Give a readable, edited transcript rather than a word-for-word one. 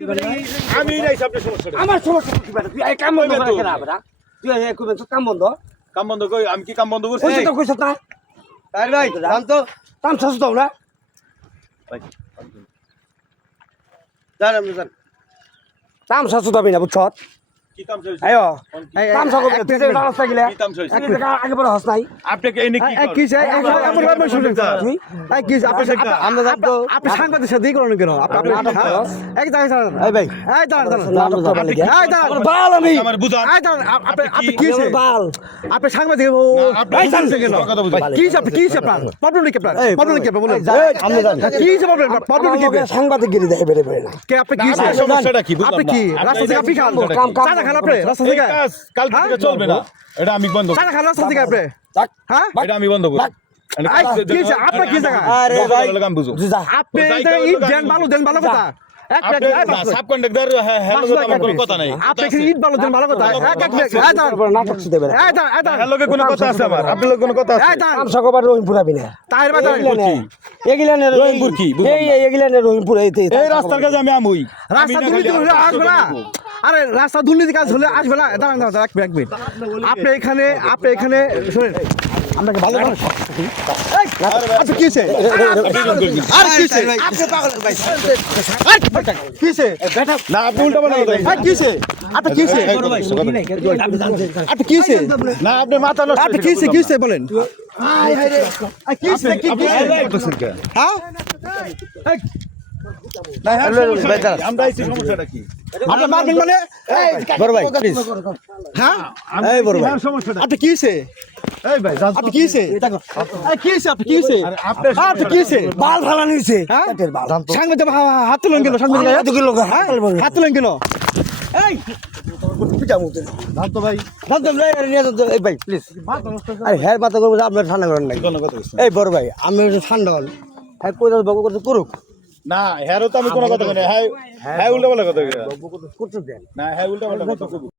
আমি নাই সবটা সমস্যা আমার সমস্যা কি বেটা তুই এই কাম বন্ধ করে কেন বেটা তুই এই কইবেন তো কাম বন্ধ কই আমি কি কাম বন্ধ করছি কইছ তো কইছ না তাই ভাই জান তো কাম ছাস দাও না জান আমি জান কাম ছাস দাবি না বুঝছ কি কাম চলছে আয়ো কাম ছাস কইবে তুই যে রাস্তা গিলা কি কাম চলছে তুই আগে বড় হস নাই আপনাকে এনে কি কি চাই এমন ভাবে শুনুন তুই এই কি আমরা জান তো আপনি সাংবাদিক সাথে করেন কেন আপনি এক জায়গায় দাঁড়ান এই ভাই এই দাঁড়ান নাটক করবা লাগি এই দাঁড়ান বাল আমি আমার বুঝান এই দাঁড়ান আপনি কি বাল আপনি সাংবাদিক এই জানতে গেল কথা বুঝাই কি আপনি কি আপনার প্রবলেম কি আপনার প্রবলেম কি আপনার বলুন আমরা জানি কি প্রবলেম কি সাংবাদিকগিরি দেয় বেরে বেরে না কে আপনি কি সমস্যাটা কি বুঝলাম আপনি কি রাস্তা থেকে আপনি খান চাঁদা খান আপনি রাস্তা থেকে কালকে থেকে চলবে না এটা আমি বন্ধ চাঁদা খান রাস্তা থেকে আপনি হ্যাঁ এটা আমি বন্ধ করব কি আপনার কি জায়গা আরে ভাই আমি বুঝো আপনি এই জায়গায় ইট দেন ভালো কথা এক সাব কন্ডাক্টর হ্যালো আমার কোনো কথা নাই আপনি কি ইট ভালো দেন ভালো কথা এক নাটক শুতে বেরে হ্যালো কোনো কথা আছে আমার আপনার লোক কোনো কথা আছে কাম সকবার রহিমপুর আবি না তাহের বাজার এগিলানে রহিমপুর কি এই এগিলানে রহিমপুর এই এই রাস্তার কাছে আমি আমুই রাস্তা দুর্নীতি হলে আসবে না আরে রাস্তা দুর্নীতি কাজ হলে আসবে না দাঁড়ান এক মিনিট আপনি এখানে শুনেন আপনাকে ভালো মানুষ আপনি কিসে আর কিসে আপনি পাগল ভাই কিসে না আপনি উল্টা বলেন কিসে আপনি কিসে আপনি কিসে না আপনি মাথা নষ্ট আপনি কিসে বলেন কিসে কি হ্যাঁ না আমরা এই সমস্যাটা কি আপনি মারবেন মানে বড় ভাই প্লিজ হ্যাঁ এই বড় ভাই সমস্যাটা আপনি কিসে এই ভাই আপনি কিসে আপনি কিসে আপনি কিসে বাল ফালা নিছে হ্যাঁ? কাটের বাল সাংবাদিক হাত তুলেন কেন সাংবাদিক এত কিলো হাত তুলেন কেন এই পিটা মুতে জানতো ভাই জানতাম না নিয়ে জানতো এই ভাই প্লিজ আরে হ্যাঁ মাথা করবো আপনার ঠান্ডা করেন নাই কোনো কথা বলছি এই বড় ভাই আমি ঠান্ডা হল হ্যাঁ কই যাবো বকো করতে করুক না হ্যাঁ তো আমি কোনো কথা বলি হ্যাঁ হ্যাঁ উল্টা বলে কথা করতে দেন না হ্যাঁ উল্টা বলে কথা